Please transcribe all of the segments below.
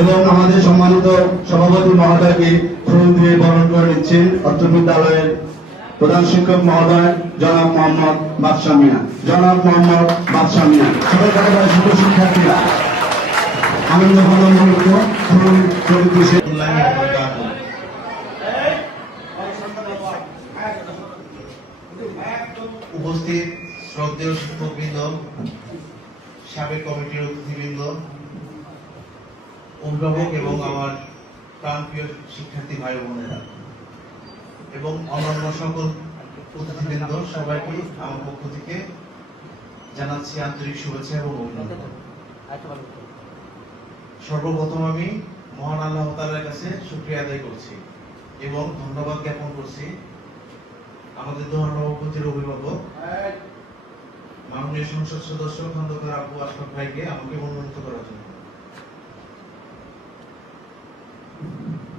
এবং আমাদের সম্মানিত সভাপতি মহোদয়কে ফুল দিয়ে বরণ করে নিচ্ছেন অর্থ বিদ্যালয়ের প্রধান শিক্ষক মহোদয় জনাব মোহাম্মদ বাদশাহ মিয়া। জনাব মোহাম্মদ বাদশাহ মিয়া সকল কাটাগারের শুভ শিক্ষার্থীরা আনন্দ মুহূর্ত ফুল পরিবেশে উপস্থিত শ্রদ্ধেয় শিক্ষকবৃন্দ, সাবেক কমিটির অতিথিবৃন্দ, অভিভাবক এবং আমার প্রাণপ্রিয় শিক্ষার্থী ভাই বোনেরা এবং অন্যান্য সকল অতিথিবৃন্দ, সবাইকে আমার পক্ষ থেকে জানাচ্ছি আন্তরিক শুভেচ্ছা এবং অভিনন্দন। সর্বপ্রথম আমি মহান আল্লাহ তাআলার কাছে শুকরিয়া আদায় করছি এবং ধন্যবাদ জ্ঞাপন করছি আমাদের ধর্মপতির অভিভাবক মাননীয় সংসদ সদস্য খন্দকার আবু আশরাফ ভাইকে আমাকে মনোনীত করার জন্য।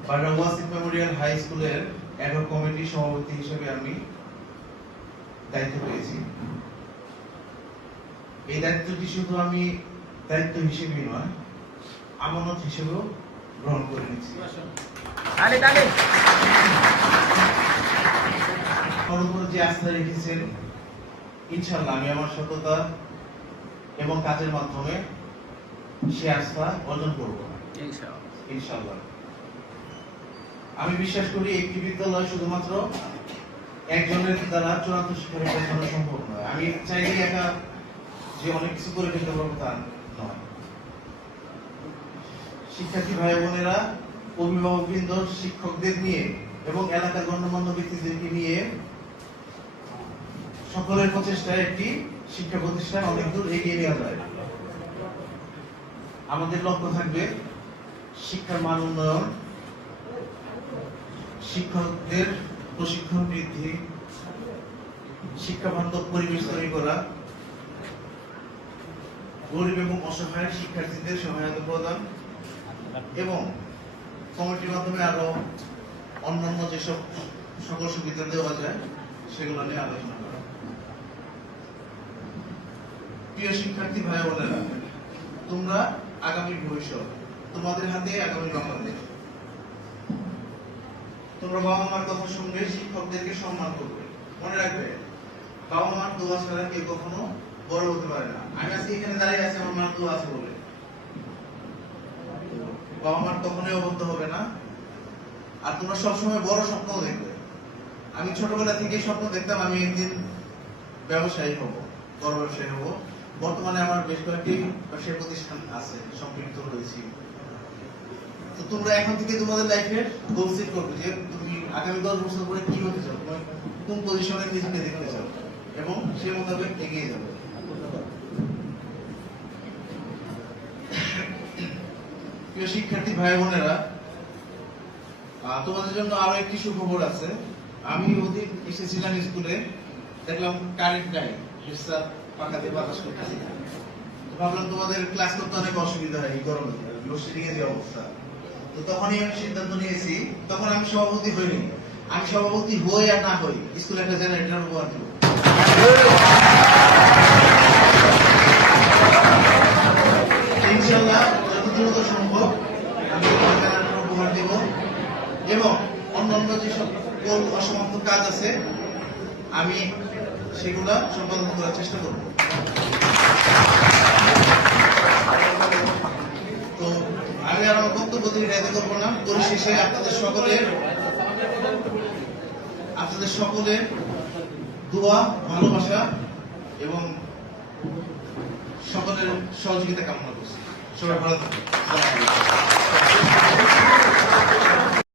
বাড্ডা ওয়াসিফ মেমোরিয়াল হাই স্কুলের অ্যাডহক কমিটির সভাপতি হিসেবে আমি দায়িত্ব পেয়েছি। এই দায়িত্বটি শুধু আমি দায়িত্ব হিসেবেই নয়, আমানত হিসেবেও গ্রহণ করে নিচ্ছি। আমার উপর যে আস্থা রেখেছেন, ইনশাআল্লাহ আমি আমার সততা এবং কাজের মাধ্যমে সে আস্থা অর্জন করব ইনশাআল্লাহ। আমি বিশ্বাস করি একটি বিদ্যালয় শুধুমাত্র একজনের দ্বারা চূড়ান্ত শিক্ষা পৌঁছানো সম্ভব নয়। আমি চাইলেই একা যে অনেক কিছু করে ফেলতে পারবো তা নয়। শিক্ষার্থী ভাই বোনেরা, অভিভাবকবৃন্দ, শিক্ষকদের নিয়ে এবং এলাকার গণ্যমান্য ব্যক্তিদেরকে নিয়ে সকলের প্রচেষ্টায় একটি শিক্ষা প্রতিষ্ঠান অনেক দূর এগিয়ে নেওয়া যায়। আমাদের লক্ষ্য থাকবে শিক্ষার মান উন্নয়ন, শিক্ষকদের প্রশিক্ষণ বৃদ্ধি, শিক্ষা বান্ধব পরিবেশ তৈরি করা, গরিব এবং অসহায় শিক্ষার্থীদের সহায়তা প্রদান এবং কমিটির মাধ্যমে আরো অন্যান্য যেসব সকল সুবিধা দেওয়া যায় সেগুলো নিয়ে আলোচনা করা। প্রিয় শিক্ষার্থী ভাই বোনেরা, তোমরা আগামী ভবিষ্যৎ, তোমাদের হাতে আগামী বাংলাদেশ। তোমরা বাবা মার কথা শুনবে, শিক্ষকদেরকে সম্মান করবে। মনে রাখবে, বাবা মার দোয়া ছাড়া কেউ কখনো বড় হতে পারে না। আমি আজকে এখানে দাঁড়িয়ে আছি আমার মার দোয়া আছে বলে। বাবা মার কখনোই অবদ্ধ হবে না। আর তোমরা সবসময় বড় স্বপ্ন দেখবে। আমি ছোটবেলা থেকে স্বপ্ন দেখতাম আমি একদিন ব্যবসায়ী হব, বড় ব্যবসায়ী হব। বর্তমানে আমার বেশ কয়েকটি ব্যবসায়ী প্রতিষ্ঠান আছে, সম্পৃক্ত রয়েছি। তো তোমরা এখন থেকে তোমাদের লাইফের গোল সেট করবে যে তুমি আগামী 10 বছর পরে কি হতে চাও, তুমি কোন পজিশনে নিজেকে দেখতে চাও এবং সেই মোতাবেক এগিয়ে যাবে। প্রিয় শিক্ষার্থী ভাই বোনেরা, তোমাদের জন্য আরো একটি সুখবর আছে। আমি ওদিন এসেছিলাম স্কুলে, দেখলাম কারেন্ট নাই, পাখাতে বাতাস করতেছি। ভাবলাম তোমাদের ক্লাস করতে অনেক অসুবিধা হয় এই গরমে, লোডশেডিং এর যে অবস্থা। তো তখনই আমি সিদ্ধান্ত নিয়েছি, তখন আমি সভাপতি হইনি, আমি সভাপতি হই আর না হই স্কুলে একটা জেনারেটর উপহার দেব। ইনশাআল্লাহ যত দ্রুত সম্ভব আমি জেনারেটর উপহার দেব এবং অন্যান্য যেসব অসমাপ্ত কাজ আছে আমি সেগুলা সম্পাদন করার চেষ্টা করব। তো আমি আর আমার বক্তব্য দীর্ঘায়িত করব না। পরিশেষে আপনাদের সকলের দোয়া, ভালোবাসা এবং সকলের সহযোগিতা কামনা করছি। সবাই ভালো থাকবেন।